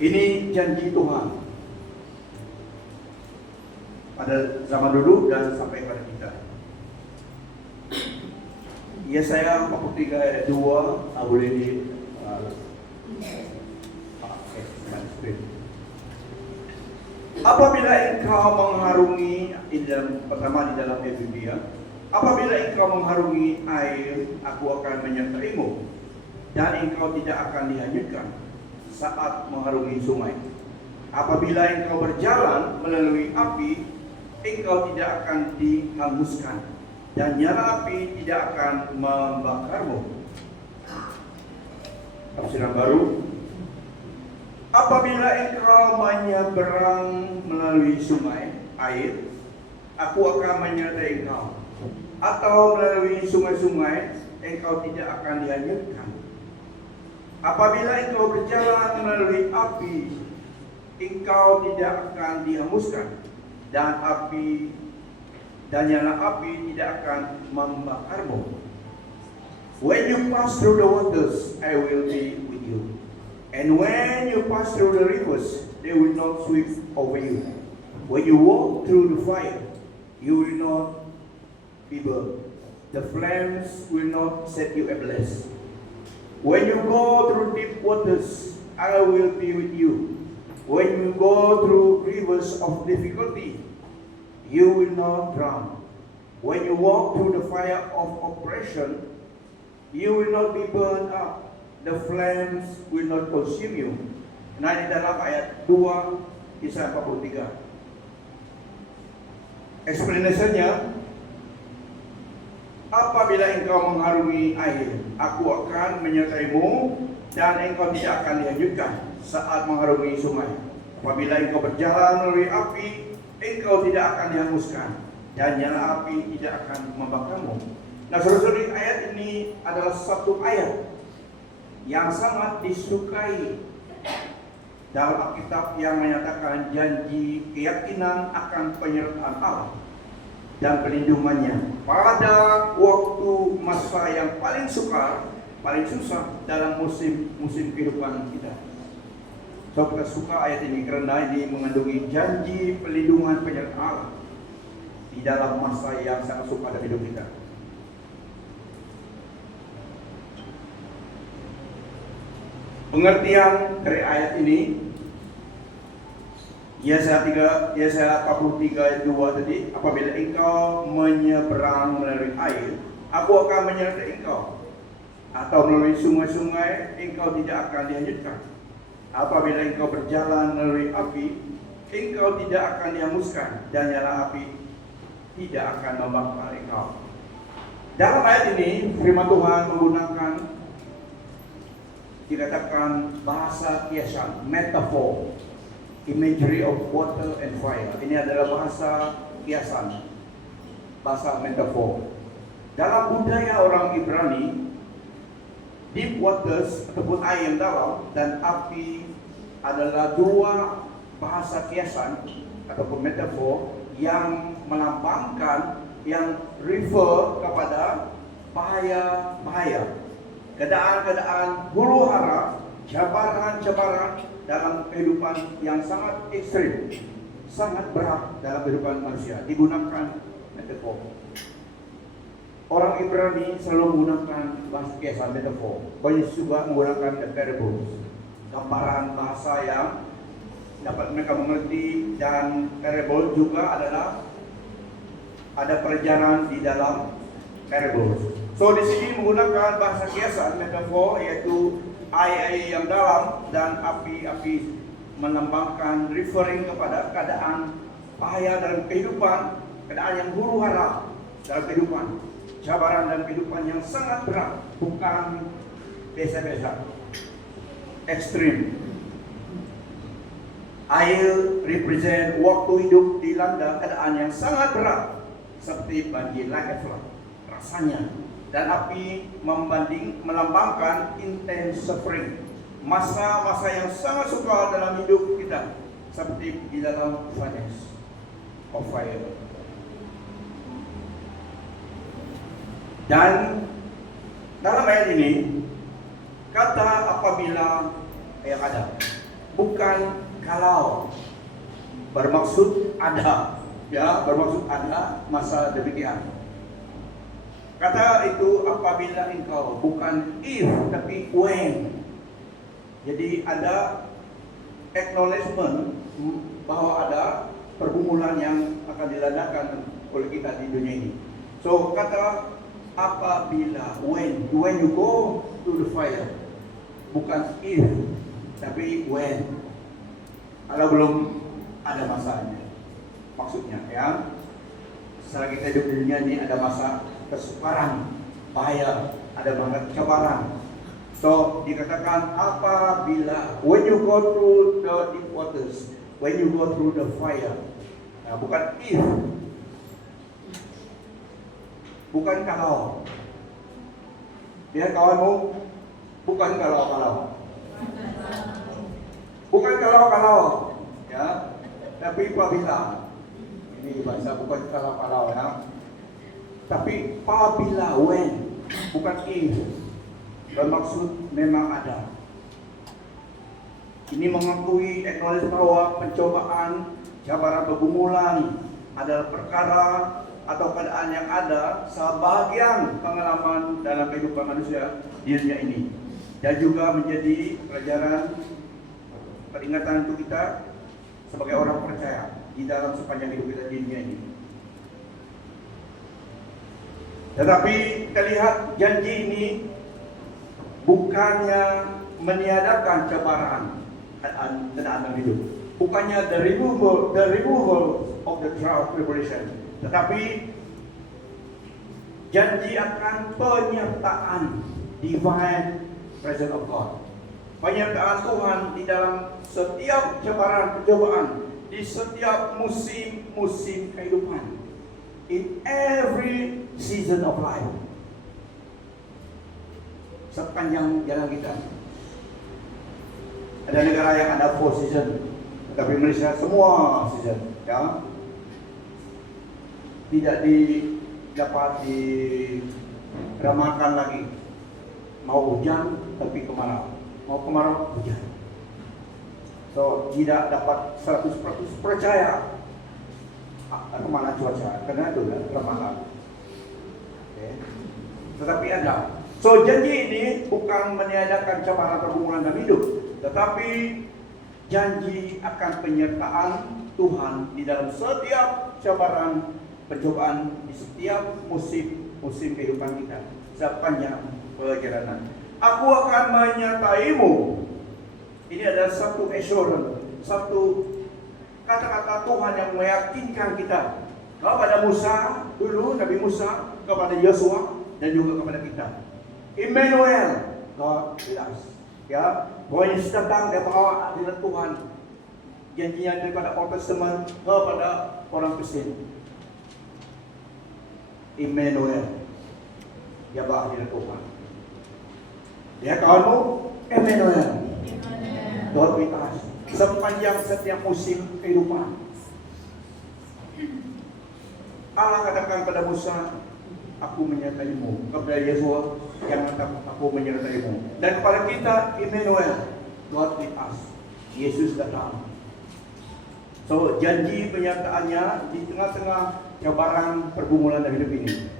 Ini janji Tuhan pada zaman dulu dan sampai pada kita. Yesaya 43 ayat 2 boleh di apabila engkau mengharungi pertama di dalam Efesia, apabila engkau mengharungi air, aku akan menyertaimu dan engkau tidak akan dihanyutkan saat mengharungi sungai. Apabila engkau berjalan melalui api, engkau tidak akan dihanguskan dan nyala api tidak akan membakarmu. Tafsiran baru. Apabila engkau menyeberang melalui sungai air, aku akan menyertai engkau. Atau melalui sungai-sungai, engkau tidak akan dihanyutkan. Apabila engkau berjalan melalui api, engkau tidak akan dihanguskan, dan nyala api tidak akan membakarmu. When you pass through the waters, I will be with you. And when you pass through the rivers, they will not sweep over you. When you walk through the fire, you will not be burned. The flames will not set you ablaze. When you go through deep waters, I will be with you. When you go through rivers of difficulty, you will not drown. When you walk through the fire of oppression, you will not be burned up. The flames will not consume you. Nah, di dalam ayat 2 Yesaya 43. Explanation-nya, apabila engkau mengharungi air, aku akan menyertaimu dan engkau tidak akan dihanyutkan saat mengharungi sungai. Apabila engkau berjalan melalui api, engkau tidak akan dihanguskan dan nyala api tidak akan membakarmu. Nah, saudara-saudari, ayat ini adalah satu ayat yang sangat disukai dalam Alkitab yang menyatakan janji keyakinan akan penyertaan Allah dan pelindungannya pada waktu masa yang paling sukar, paling susah dalam musim kehidupan kita. So, kita suka ayat ini karena ini mengandungi janji pelindungan penyertaan Allah di dalam masa yang sangat sukar dalam hidup kita. Pengertian dari ayat ini, Yesaya 43 ayat 2 tadi, apabila engkau menyeberang melalui air, aku akan menyertai engkau. Atau melalui sungai-sungai, engkau tidak akan dihanyutkan. Apabila engkau berjalan melalui api, engkau tidak akan dihanguskan, dan nyala api tidak akan membakar engkau. Dalam ayat ini, firman Tuhan menggunakan dikatakan bahasa kiasan, metaphor, imagery of water and fire. Ini adalah bahasa kiasan, bahasa metaphor. Dalam budaya orang Ibrani, deep waters ataupun air yang dalam dan api adalah dua bahasa kiasan ataupun metaphor yang melambangkan, yang refer kepada bahaya-bahaya, keadaan-keadaan huru hara, cabaran-cabaran dalam kehidupan yang sangat ekstrim, sangat berat dalam kehidupan manusia. Digunakan metafor. Orang Ibrani selalu menggunakan bahasa kiasan metafor. Banyak juga menggunakan the parables, gambaran bahasa yang dapat mereka mengerti, dan parable juga adalah ada pelajaran di dalam parables. So di sini menggunakan bahasa kiasan metafor, yaitu air yang dalam dan api-api, melambangkan, referring kepada keadaan bahaya dalam kehidupan, keadaan yang huru hara dalam kehidupan, cabaran dalam kehidupan yang sangat berat, bukan biasa-biasa, ekstrim. Air represent waktu hidup dilanda keadaan yang sangat berat, seperti banjir, like a flood, rasanya. Dan api melambangkan intense suffering, masa-masa yang sangat sukar dalam hidup kita, seperti di dalam furnace of fire. Dan dalam ayat ini, kata apabila yang ada, bukan kalau. Bermaksud ada, ya, bermaksud ada masa demikian. Kata itu apabila engkau, bukan if tapi when. Jadi ada acknowledgement bahwa ada pergumulan yang akan diladakan oleh kita di dunia ini. So kata apabila, when you go to the fire, bukan if tapi when. Kalau belum ada masanya, maksudnya ya. Selagi kita hidup di dunia ini ada masa kesukaran, bahaya, ada banget cabaran. So dikatakan apabila, when you go through the deep waters, when you go through the fire. Nah, bukan if, bukan kalau. Dia kawanmu, bukan kalau. Bukan kalau, ya, tapi apabila. Ini bahasa bukan kalau ya. Tapi apabila, when, bukan if. Bermaksud memang ada. Ini mengakui acknowledge bahwa pencobaan, cabaran, pergumulan adalah perkara atau keadaan yang ada sebagian pengalaman dalam kehidupan manusia di dunia ini, dan juga menjadi pelajaran peringatan untuk kita sebagai orang percaya di dalam sepanjang hidup kita di dunia ini. Tetapi kita lihat janji ini bukannya meniadakan cabaran dalam hidup, bukannya the removal of the trial tribulation, tetapi janji akan penyertaan divine presence of God, penyertaan Tuhan di dalam setiap cabaran pencobaan, di setiap musim kehidupan, in every season of life. Sepanjang jalan kita. Ada negara yang ada 4 season, tetapi Malaysia semua season, ya. Tidak dapat diramakan lagi. Mau hujan tapi kemarau, mau kemarau hujan. So tidak dapat 100% percaya kemana cuaca, karena itu kan ramalan. Okay. Tetapi ada. So janji ini bukan meniadakan cabaran pergumulan dalam hidup, tetapi janji akan penyertaan Tuhan di dalam setiap cabaran pencobaan, di setiap musim kehidupan kita sepanjang perjalanan. Aku akan menyertaimu. Ini adalah satu assurance, satu kata-kata Tuhan yang meyakinkan kita kepada Musa dulu, Nabi Musa, kepada Yosua, dan juga kepada kita. Immanuel, God with us. Ya, bahwa Yesus datang dan bawa hadirat Tuhan. Janjinya daripada Old Testament kepada orang Kristen. Immanuel, dia bawa hadirat Tuhan. Ya kawanmu, Immanuel, God with us. Sepanjang setiap musim kehidupan. Allah katakan kepada Musa, aku menyertaimu. Kepada Yesua, yang aku menyertaimu. Dan kepada kita, Immanuel, God with us. Yesus datang. So janji penyertaannya di tengah-tengah cabaran pergumulan dalam hidup ini.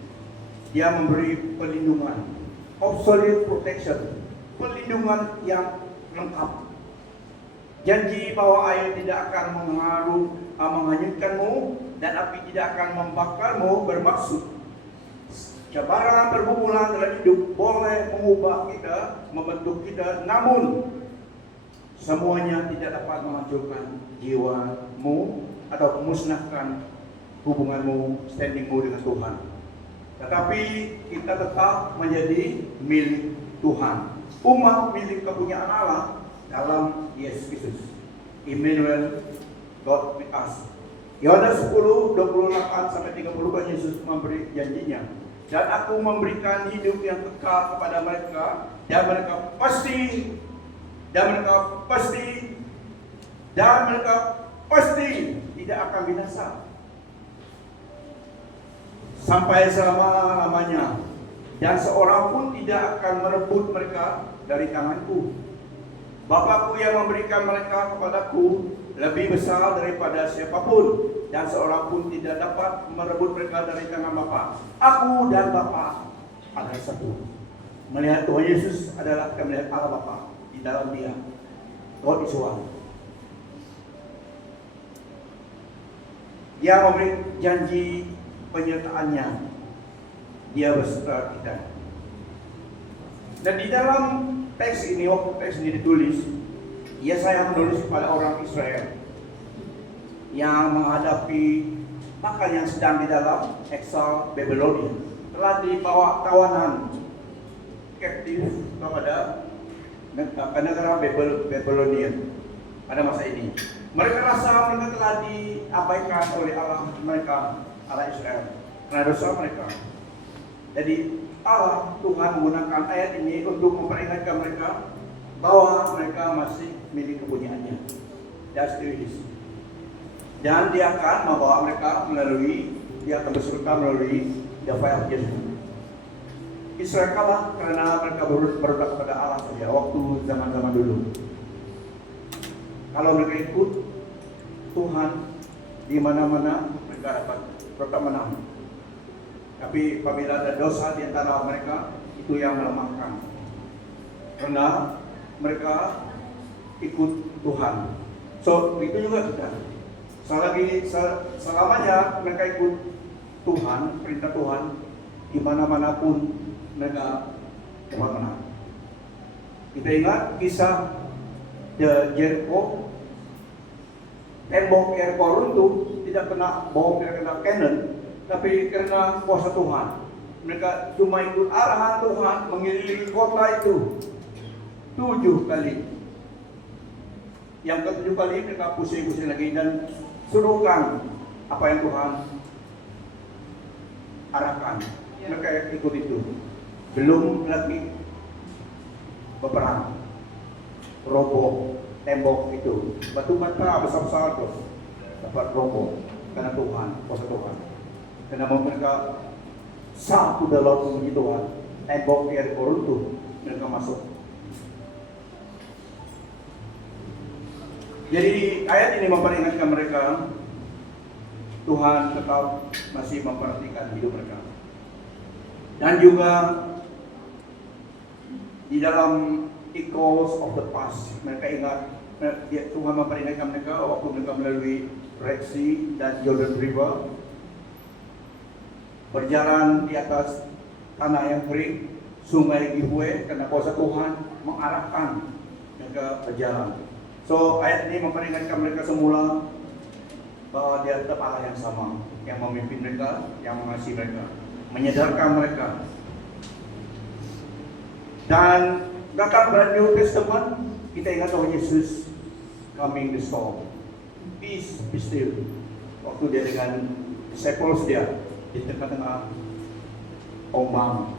Dia memberi perlindungan, absolute protection, perlindungan yang lengkap. Janji bahwa air tidak akan menghanyutkanmu dan api tidak akan membakarmu, bermaksud cabaran pergumulan dalam hidup boleh mengubah kita, membentuk kita, namun semuanya tidak dapat menghancurkan jiwamu atau memusnahkan hubunganmu, standingmu dengan Tuhan. Tetapi kita tetap menjadi milik Tuhan, umat milik kepunyaan Allah dalam Yesus Kristus. Immanuel, God with us. Yohanes 10:28-30 Yesus memberi janjinya. Dan aku memberikan hidup yang kekal kepada mereka, dan mereka pasti tidak akan binasa sampai selama-lamanya, dan seorang pun tidak akan merebut mereka dari tanganku. Bapakku yang memberikan mereka kepadaku lebih besar daripada siapapun, dan seorang pun tidak dapat merebut mereka dari tangan Bapa. Aku dan Bapa adalah satu. Melihat Tuhan Yesus adalah kita melihat Allah Bapa di dalam Dia. God is one. Dia memberi janji penyertaannya. Dia beserta kita. Dan di dalam teks ini, waktu teks ini ditulis, Yesaya menulis kepada orang Israel yang menghadapi maka yang sedang di dalam exile Babilonia, telah dibawa tawanan captive kepada negara Babilonia pada masa ini. Mereka rasa mereka telah diabaikan oleh Allah mereka, Allah Israel, karena dosa mereka. Jadi Allah, Tuhan menggunakan ayat ini untuk memperingatkan mereka bahwa mereka masih milik kepunyaannya. That's the reason. Dan Dia akan membawa mereka Dia akan berserta melalui the fire of judgment. Israel kalah karena mereka berontak kepada Allah saja waktu zaman-zaman dulu. Kalau mereka ikut Tuhan, di mana-mana mereka dapat tetap menang. Tapi apabila ada dosa di antara mereka, itu yang melemahkan. Karena mereka ikut Tuhan. So, itu juga kita. Selamanya mereka ikut Tuhan, perintah Tuhan, di mana-mana pun mereka dapat menang. Kita ingat kisah Jericho, tembok Jericho runtuh, tidak kena bom, tidak kena cannon, tapi karena kuasa Tuhan. Mereka cuma ikut arahan Tuhan mengelilingi kota itu 7 kali. Yang ke-7 kali mereka pusing-pusing lagi dan suruhkan apa yang Tuhan arahkan. Mereka ikut itu. Belum lagi berperang, roboh tembok itu, batu bata besar-besar itu dapat roboh karena Tuhan, kuasa Tuhan. Karena mereka satu dalam puji Tuhan, tembok Jericho runtuh, mereka masuk. Jadi ayat ini memperingatkan mereka, Tuhan tetap masih memperhatikan hidup mereka. Dan juga di dalam echoes of the past, mereka ingat Tuhan memperingatkan mereka waktu mereka melalui Red Sea dan Jordan River, berjalan di atas tanah yang kering, sungai Gihue, karena kuasa Tuhan mengarahkan mereka berjalan. So ayat ini memperingatkan mereka semula bahwa Dia tetap Allah yang sama, yang memimpin mereka, yang mengasihi mereka, menyadarkan mereka. Dan datang pada New Testament, kita ingat bahwa Yesus coming the storm. Peace be still. Waktu Dia dengan disciples Dia di tengah-tengah ombak,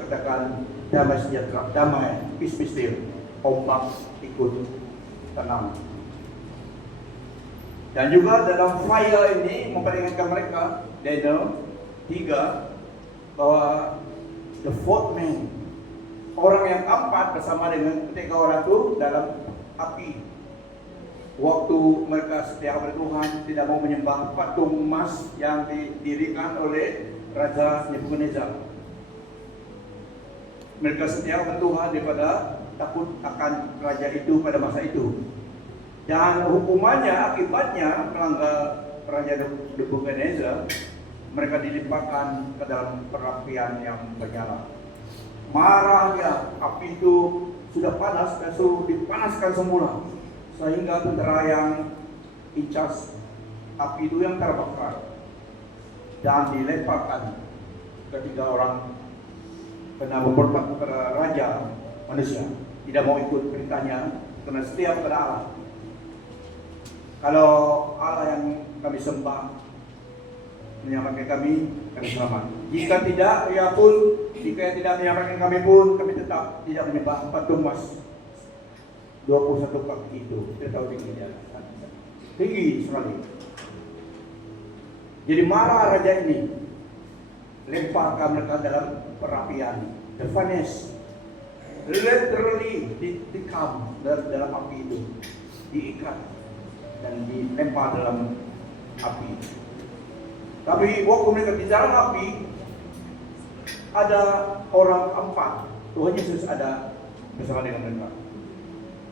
katakan damai sejahtera, damai, peace be still. Ombak ikut tenang. Dan juga dalam fire ini memperingatkan mereka, Daniel 3, bahwa the fourth man, orang yang keempat bersama dengan ketiga orang itu dalam api. Waktu mereka setia kepada Tuhan, tidak mau menyembah patung emas yang didirikan oleh Raja Nebukadnezar. Mereka setia kepada Tuhan daripada takut akan raja itu pada masa itu. Dan hukumannya, akibatnya melanggar Raja Nebukadnezar, mereka dilimpahkan ke dalam perapian yang menyala. Marahnya api itu sudah panas dan suruh dipanaskan semula, sehingga tentara yang incas api itu yang terbakar dan dilemparkan ketiga orang karena memberontak kepada raja manusia, tidak mau ikut perintahnya karena setia kepada Allah. Kalau Allah yang kami sembah menyelamatkan kami selamat. Jika tidak, jika tidak menyelamatkan kami pun, kami tetap tidak menyembah patung emas 21 kaki itu. Kita tahu tinggi sekali. Jadi marah raja ini, lemparkan mereka dalam perapian, the furnace. literally dikam dalam api itu, diikat dan dilempar dalam api. Tapi waktu mereka di dalam api, ada orang keempat. Tuhan Yesus ada bersama dengan mereka.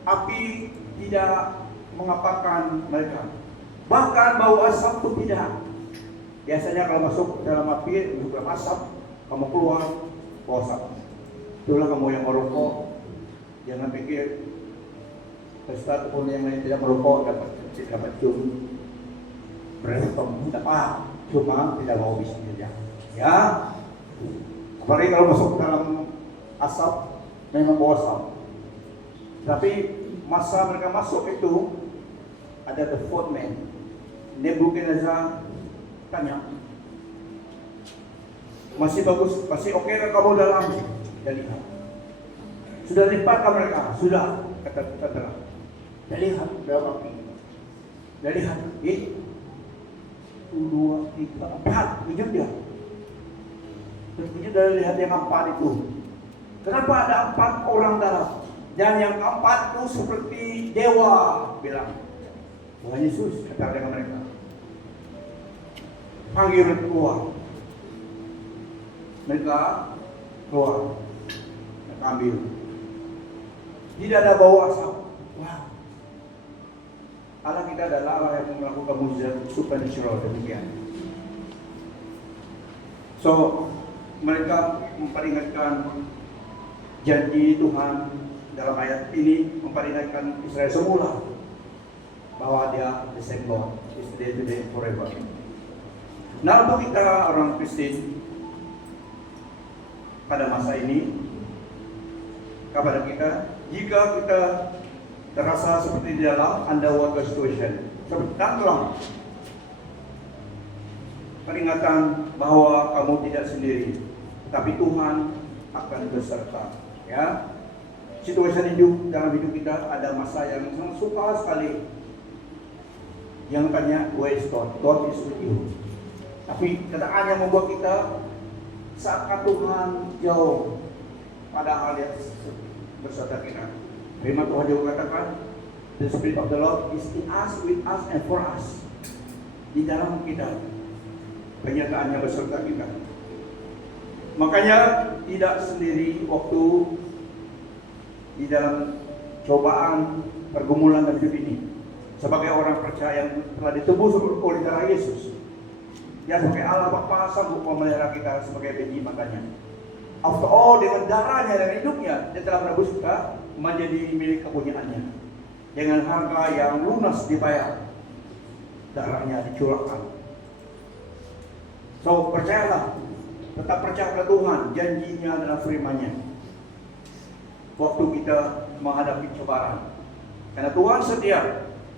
Api tidak mengapakan mereka. Bahkan bau asap pun tidak. Biasanya kalau masuk dalam api, masuk dalam asap, kamu keluar, bau asap. Itulah kamu yang merokok, jangan pikir Ustaz pun yang lain tidak merokok dapat cium berentong, dapat, cuma tidak mau bisa saja. Ya, apalagi kalau masuk dalam asap, memang bau asap. Tapi masa mereka masuk itu ada the fourth man, Nebukadnezar tanya, masih bagus, masih oke kamu dalam? Dan lihat, sudah lipatkah mereka? Sudah, kata. Dan lihat dalam api. Dan lihat, 1, 2, 3, 4, wujud dia. Terus wujud dari lihat yang 4 itu. Kenapa ada 4 orang dalam? Dan yang keempat itu seperti dewa, bilang. Tuhan Yesus kata dengan mereka, panggil keluar. Mereka keluar, mereka ambil. Tidak ada bau asap. Wow. Allah kita adalah Allah yang melakukan mukjizat supernatural demikian. So mereka memperingatkan janji Tuhan dalam ayat ini, memperingatkan Israel semula bahwa dia the same God, yesterday, today, forever. Nah, untuk kita orang Kristen pada masa ini, kepada kita, jika kita terasa seperti di dalam underwater situation, seperti tenggelam, peringatan bahwa kamu tidak sendiri, tapi Tuhan akan beserta. Ya, situasi hidup dalam hidup kita ada masa yang sangat sukar sekali. Yang tanya, where is God? God is with you. Tapi keadaan yang membuat kita seakan Tuhan jauh, padahal dia beserta kita. Firman Tuhan juga katakan, the Spirit of the Lord is in us, with us, and for us. Di dalam kita, kenyataannya beserta kita. Makanya tidak sendiri waktu di dalam cobaan pergumulan dan hidup ini. Sebagai orang percaya yang telah ditebus oleh darah Yesus, ya sebagai Allah Bapa sanggup memelihara kita sebagai biji matanya. After all, dengan darahnya dan hidupnya, dia telah menebus kita menjadi milik kepunyaannya. Dengan harga yang lunas dibayar, darahnya dicurahkan. So percayalah, tetap percaya pada Tuhan, janjinya adalah firman-Nya. Waktu kita menghadapi cobaan, karena Tuhan setia.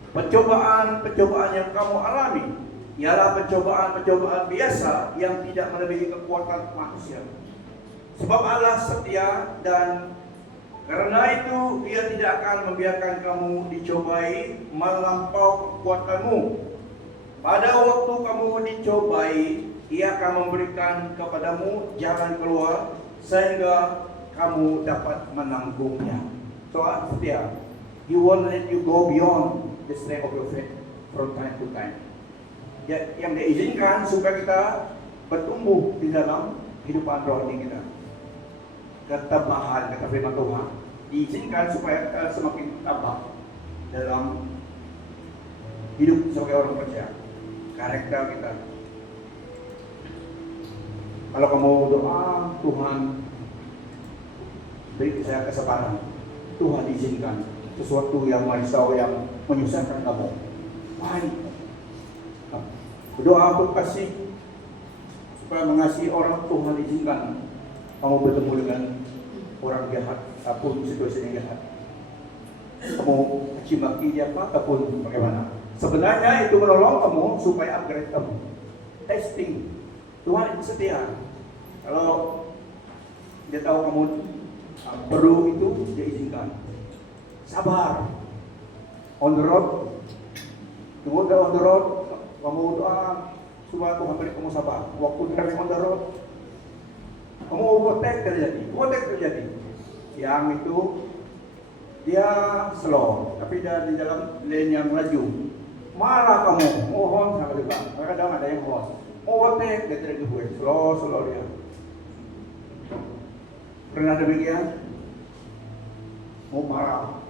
Pencobaan yang kamu alami ialah pencobaan biasa yang tidak melebihi kekuatan manusia. Sebab Allah setia, dan karena itu Dia tidak akan membiarkan kamu dicobai melampau kekuatanmu. Pada waktu kamu dicobai, Ia akan memberikan kepadamu jalan keluar sehingga kamu dapat menanggungnya. So Allah setia. He won't let you go beyond the strength of your faith from time to time. Ya, yang diizinkan supaya kita bertumbuh di dalam kehidupan rohani kita. Ketabahan, kata firman Tuhan, diizinkan supaya kita semakin tabah dalam hidup sebagai orang percaya. Karakter kita. Kalau kamu doa, Tuhan beri saya kesabaran, Tuhan izinkan sesuatu yang merisau, yang menyusahkan kamu. Baik. Berdoa untuk kasih, supaya mengasihi orang, Tuhan izinkan kamu bertemu dengan orang jahat, apapun situasi yang jahat. Kamu caci maki dia apa, ataupun bagaimana. Sebenarnya itu menolong kamu supaya upgrade kamu. Testing. Tuhan itu setia. Kalau dia tahu kamu perlu itu, dia izinkan. Sabar. On the road, tunggu on the road, kamu doa supaya Tuhan beri kamu sabar. Waktu driving on the road, kamu overtake terjadi. Yang itu dia slow, tapi dia di dalam lane yang laju. Marah kamu, mohon sama juga. Kadang ada yang mohon. Overtake, dia tidak gue, slow dia. Pernah demikian? Mau marah.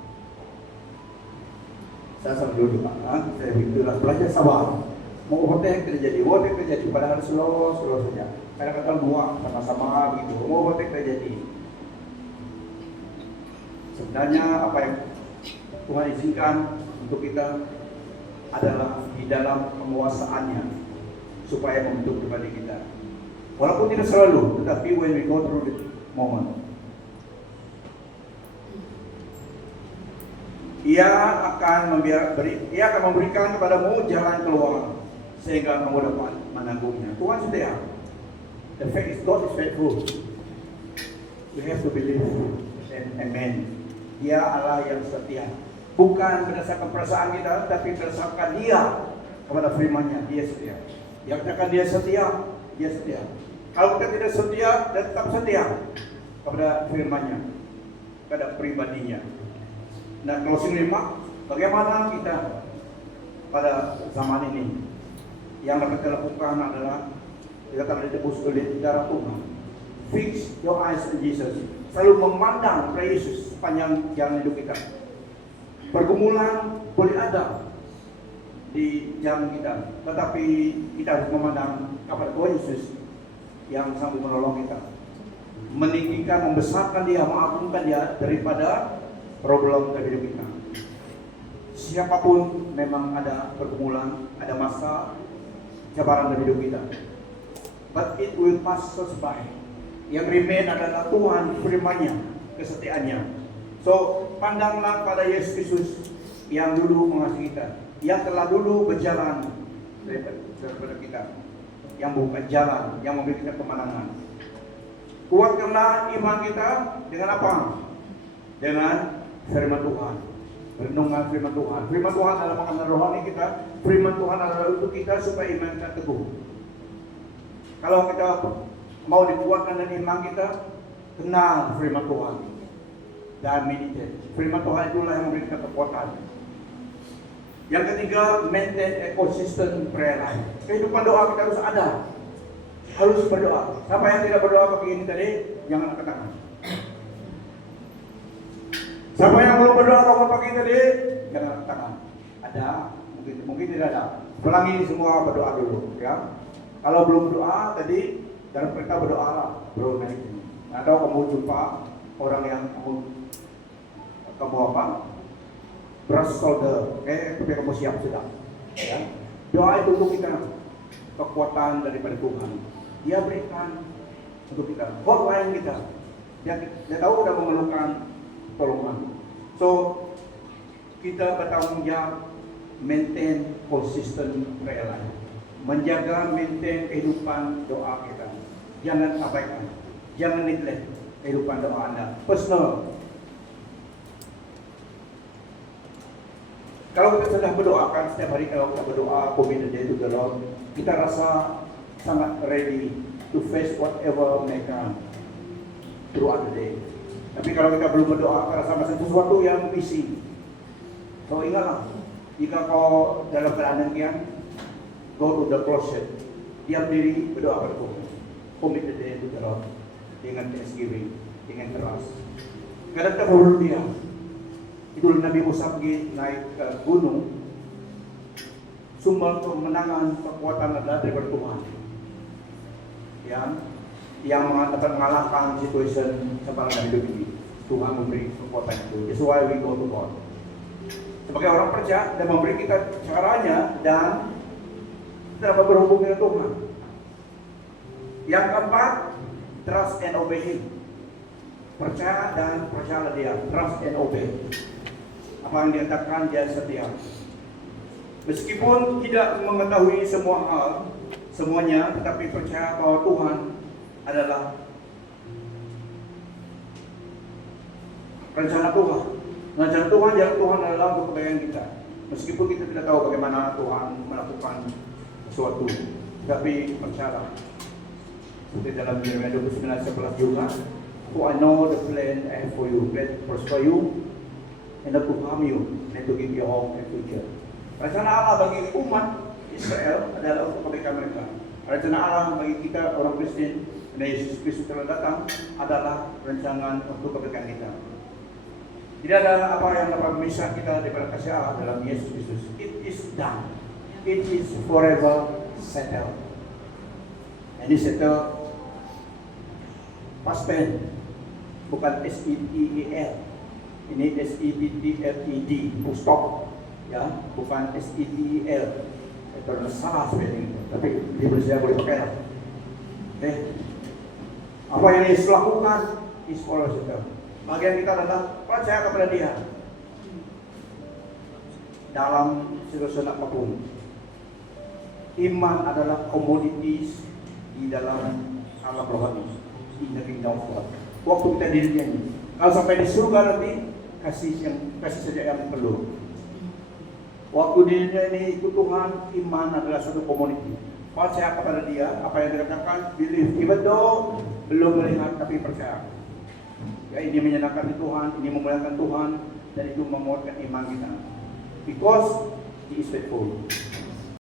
Saya sama dulu, saya itulah belajar sabar. Mau overtake terjadi, padahal slow saja. Kadang-kadang dua sama-sama begitu, mau overtake terjadi. Sebenarnya apa yang Tuhan izinkan untuk kita adalah di dalam penguasaannya supaya membentuk pribadi kita. Walaupun tidak selalu, tetapi when we go through the moment, Ia akan memberikan kepadamu jalan keluar sehingga kamu dapat menanggungnya. Tuhan setia. The fact is God is faithful. We have to believe and amen. Dia Allah yang setia. Bukan berdasarkan perasaan kita, tapi berdasarkan Dia kepada firman-Nya. Dia setia. Yang katakan Dia setia, Dia setia. Kalau kita tidak setia, dia tetap setia kepada firman-Nya, kepada pribadinya. Nah, closing remark, bagaimana kita pada zaman ini? Yang dapat kita lakukan adalah kita telah ditebus oleh darah Tuhan. Fix your eyes on Jesus. Selalu memandang kepada Yesus sepanjang jalan hidup kita. Pergumulan boleh ada di jalan kita, tetapi kita harus memandang kepada Tuhan Yesus yang sanggup menolong kita, meninggikan, membesarkan Dia, mengagungkan Dia daripada problem dari hidup kita. Siapapun memang ada pergumulan, ada masa cabaran dari hidup kita, but it will pass us by. Yang remain adalah Tuhan, firman-Nya, kesetiaannya. So, pandanglah pada Yesus Kristus yang dulu mengasihi kita, yang telah dulu berjalan daripada kita, yang bukan jalan, yang memberi kita kemenangan. Kuatkanlah iman kita dengan apa? Dengan firman Tuhan, renungan firman Tuhan. Firman Tuhan adalah makanan rohani kita. Firman Tuhan adalah untuk kita supaya iman kita teguh. Kalau kita mau dikuatkan dan iman kita, kenal firman Tuhan dan meditate. Firman Tuhan itulah yang memberikan kekuatan. Yang ketiga, maintain a consistent prayer life. Kehidupan doa kita harus ada, harus berdoa. Siapa yang tidak berdoa pagi ini tadi, jangan angkat tangan. Siapa yang belum berdoa bangun pagi tadi, jangan angkat tangan. Ada, mungkin tidak ada. Ulangi semua berdoa dulu, ya. Kalau belum doa tadi, dan mereka berdoa lah, bro. Atau kamu jumpa orang yang kamu apa? Brush shoulder, tapi kamu siap sudah. Ya. Doa itu untuk kita, kekuatan daripada Tuhan. Dia berikan untuk kita, hotline kita. Dia tahu sudah memerlukan tolongan. So, kita bertanggung jawab maintain consistent prayer life. Menjaga, maintain kehidupan doa kita. Jangan abaikan, jangan neglect kehidupan doa Anda. Personal. Kalau kita sudah berdoakan setiap hari, kalau kita berdoa committed to the Lord, kita rasa sangat ready to face whatever may come throughout the day. Tapi kalau kita belum berdoa, kita rasa masih sesuatu yang busy. So ingatlah, jika kau dalam keadaan demikian, go to the closet, diam diri, berdoa pada Tuhan. Commit the day to the Lord dengan thanksgiving, dengan keras. Kadang kita baru diam. Itu Nabi Musa pergi naik ke gunung. Sumber kemenangan, kekuatan adalah daripada Tuhan. Yang mengalahkan situation sepanjang hidup ini. Tuhan memberi kekuatan itu. That's why we go to God. Sebagai orang percaya, dan memberi kita caranya dan dapat berhubung dengan Tuhan. Yang keempat, trust and obey Him. Percaya dan percayalah Dia. Trust and obey. Apa yang dikatakan Dia setia. Meskipun tidak mengetahui semua hal, semuanya, tetapi percaya bahwa Tuhan adalah rencana Tuhan. Rencana Tuhan, jalan Tuhan adalah untuk kebaikan kita. Meskipun kita tidak tahu bagaimana Tuhan melakukan sesuatu, tapi percayalah. Seperti dalam Yeremia 29:11 juga, For I know the plan I have for you, plan to prosper you, and not to harm you, and to give you hope and future. Rencana Allah bagi umat Israel adalah untuk kebaikan mereka. Rencana Allah bagi kita orang Kristen, dan Yesus Kristus telah datang adalah rencana untuk kebaikan kita. Tidak ada apa yang dapat memisah kita daripada kasih Allah dalam Yesus Kristus. It is done. It is forever settled. Ini settled past tense, bukan S-E-T-E-L. Ini S-E-T-T-L-E-D, full stop. Ya, bukan S-E-T-E-L. Itu salah spelling, tapi di Indonesia boleh pakai lah. Apa yang Yesus lakukan is forever settled. Bagian kita adalah percaya kepada Dia dalam situasi apapun. Iman adalah komoditis di dalam alam rohani, in the kingdom of God. Waktu kita di dunia ini, kalau sampai di surga nanti kasih saja yang perlu. Waktu di dunia ini itu Tuhan, iman adalah suatu komoditi. Percaya kepada Dia, apa yang dikatakan, believe, even though belum melihat tapi percaya. Ya, ini menyenangkan Tuhan, ini memuliakan Tuhan, dan itu menguatkan iman kita. Because He is faithful.